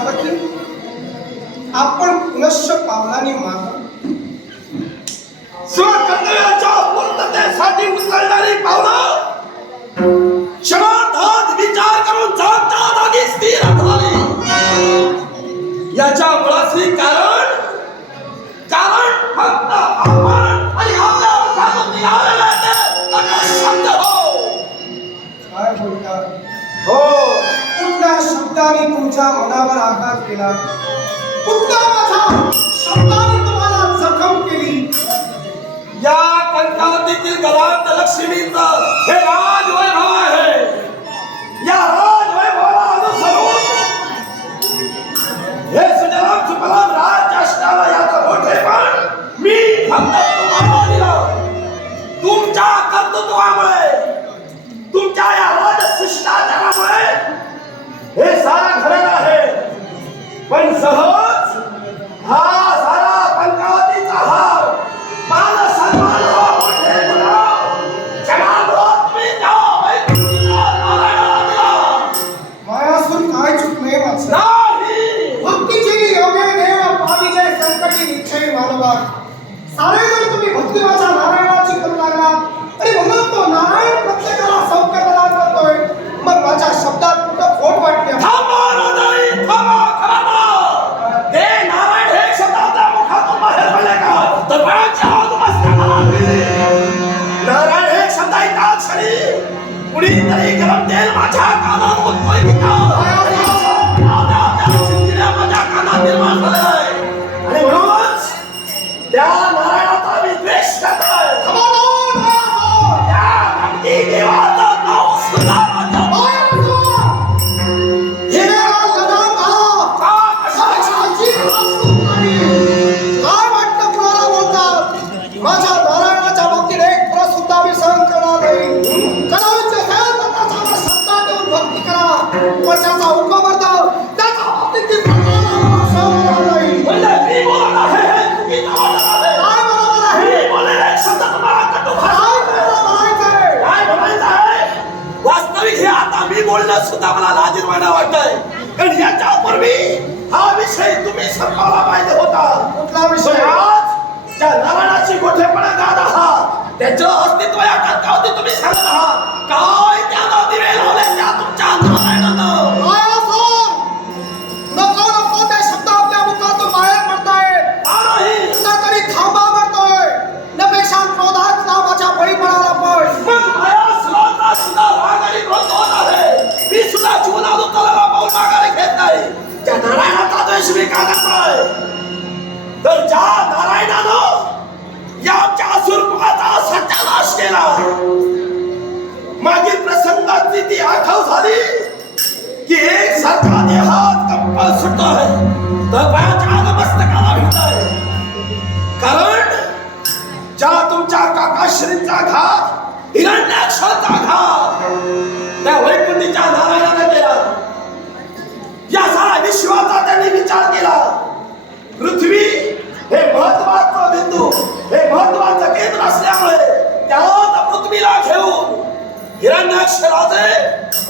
त्यापैकी आपण पुनश्च पावलाने माग. स्वातंत्र्याच्या पूर्णतेसाठी उचलणारी पावलं. क्षणार्धात विचार करून जागतात स्थिर झाली याच्या मुळाशी कारण तुमच्या मनावर आघात केला. या कंठातील गलांत लक्ष्मीचा भक्तिवाचा नारायणाची करू लागला. तरी म्हणून तो नारायण प्रत्येकाला सौख्यला करतोय. मग माझ्या शब्दात कुठं खोट वाटते? नारायण हे शब्द ऐका क्षणी. कुणीतरी गरम तेल माझ्या कानात होतोय सर्वाला माहिती होता. कुठला विषय आज? त्या लवणाची मोठेपणा गात आहात. त्याचं अस्तित्व या तुम्ही सांगत आहात. काय त्या दिवे लावले त्या तुमच्या आठवली की एक सरकारने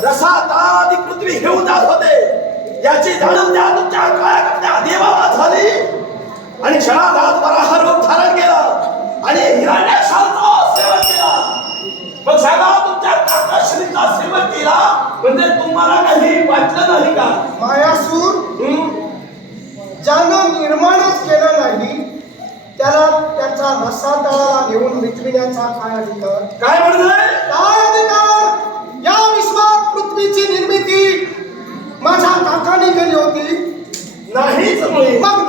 रसात आधी पृथ्वी घेऊन जात होते. याची जाणून त्या तुमच्या काळ्या देवाला झाली. आणि क्षणात बराह रूप धारण केलं. आणि हिरण्याक्षाचा सेवन केला. मग साहेबा तुमच्या काकाश्रीचा सेवन केला म्हणजे तुम्हाला काही वाटलं नाही का? मायासूर ज्यानं निर्माणच केलं नाही त्याला त्याचा रसा तळाला नेऊन विचविण्याचा काय अधिकार? काय म्हणतोय? काय अधिकार? 你怎么？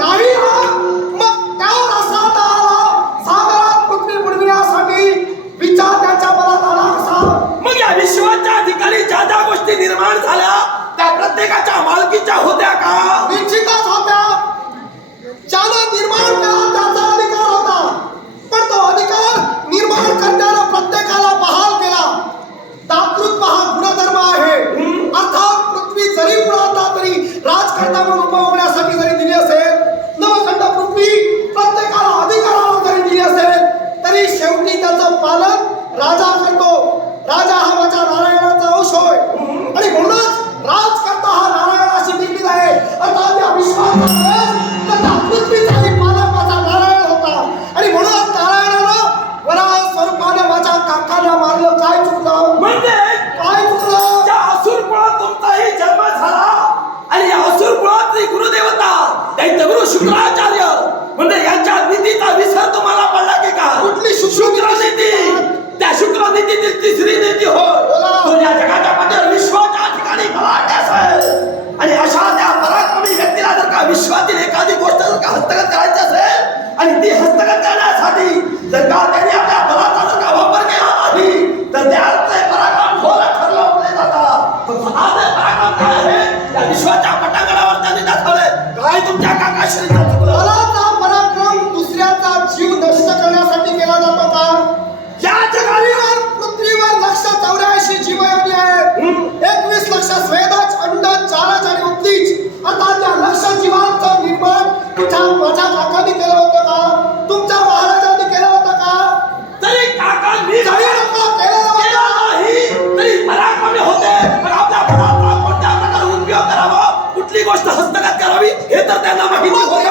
等等等，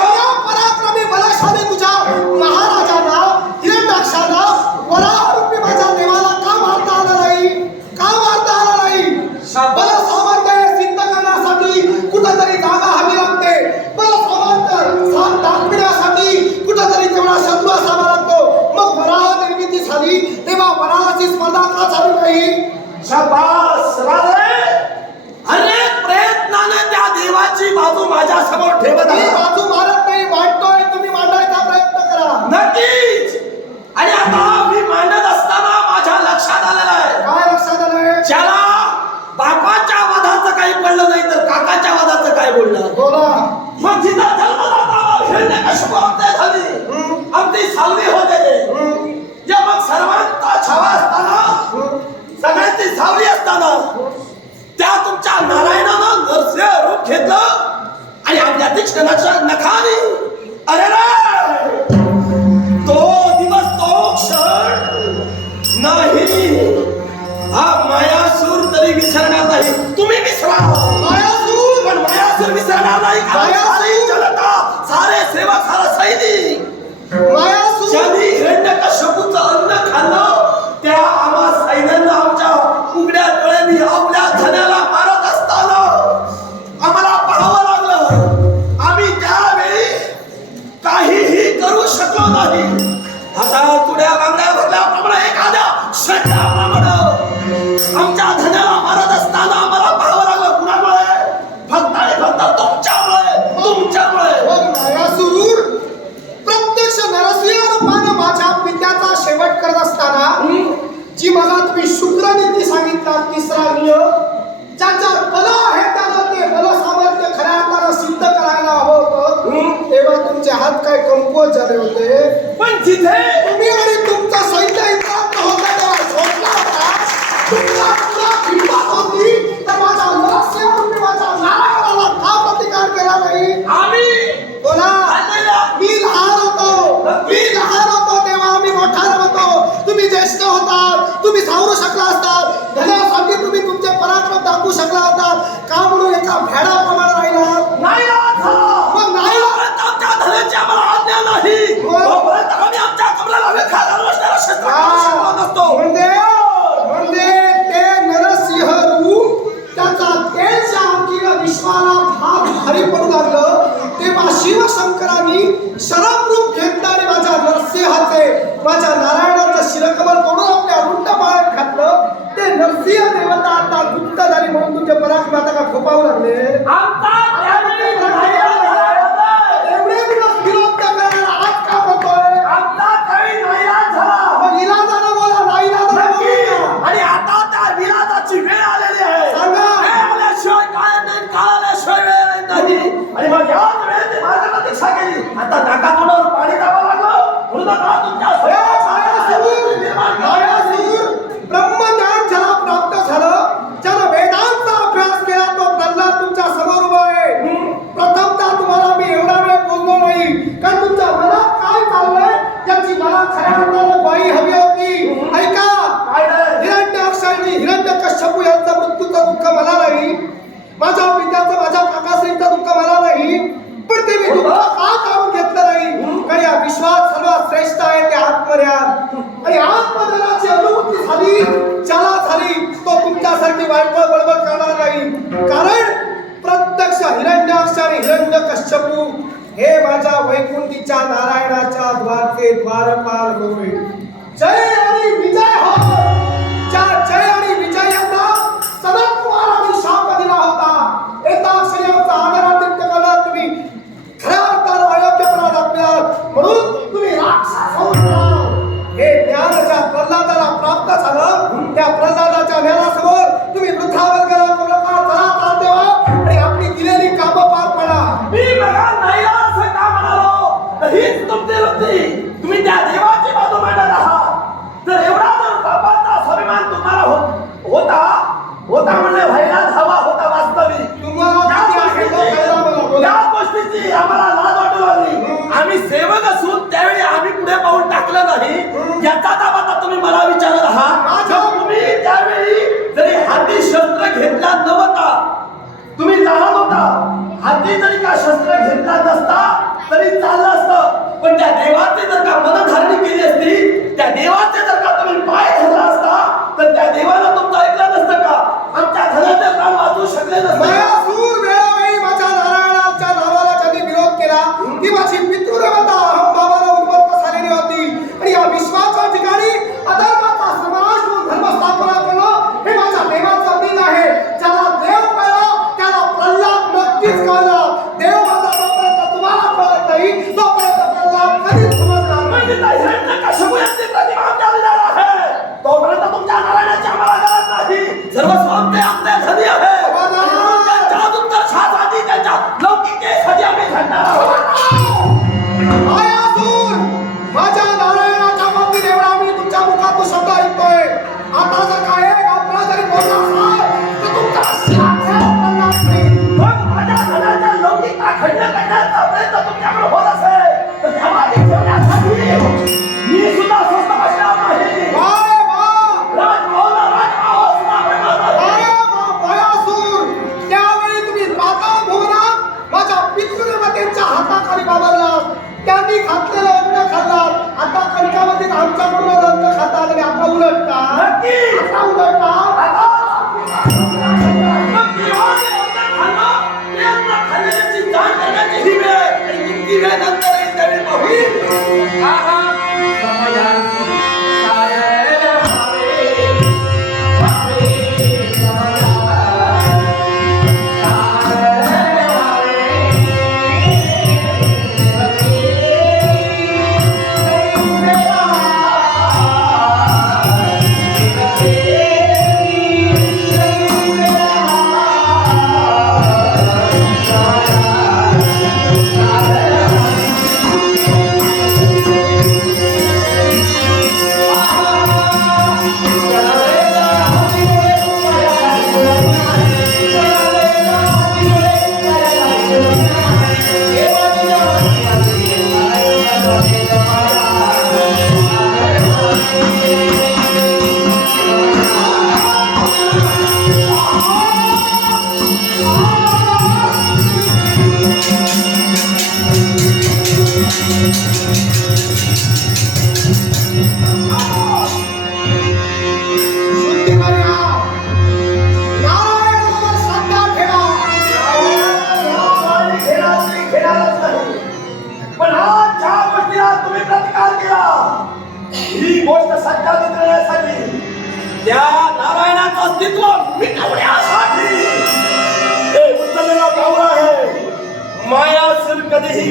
खेळणे कशी कोणत्या झाली अगदी सावली होते या मग सर्वांचा छावा असताना सगळ्यांची सावली असताना त्या तुमच्या नारायणानं नरसे रूप घेतलं आणि आपल्या दीक्षणाच्या नखाने अरे रे! तो दिवस तो क्षण नाही. हा मायासूर तरी विसरणार नाही. तुम्ही विसरा. मायासूर पण मायासूर विसरणार नाही माया सारे सेवा सारा सही दी माया सुनी हिरण्य का शकुचा अन्न खाल्ला कश्यपू हे माझ्या वैकुंठीच्या नारायणाच्या द्वारके द्वारपाल होवे. जय Hari pelo tem. Tu me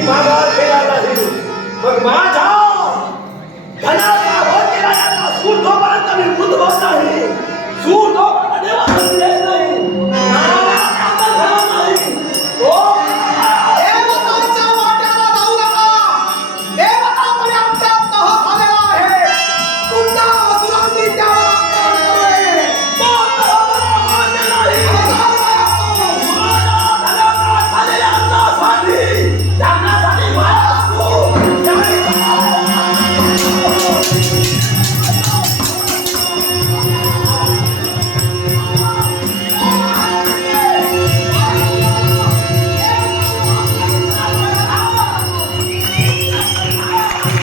पाऊल आहे माया कधीही माघार केला नाही मग माझ्या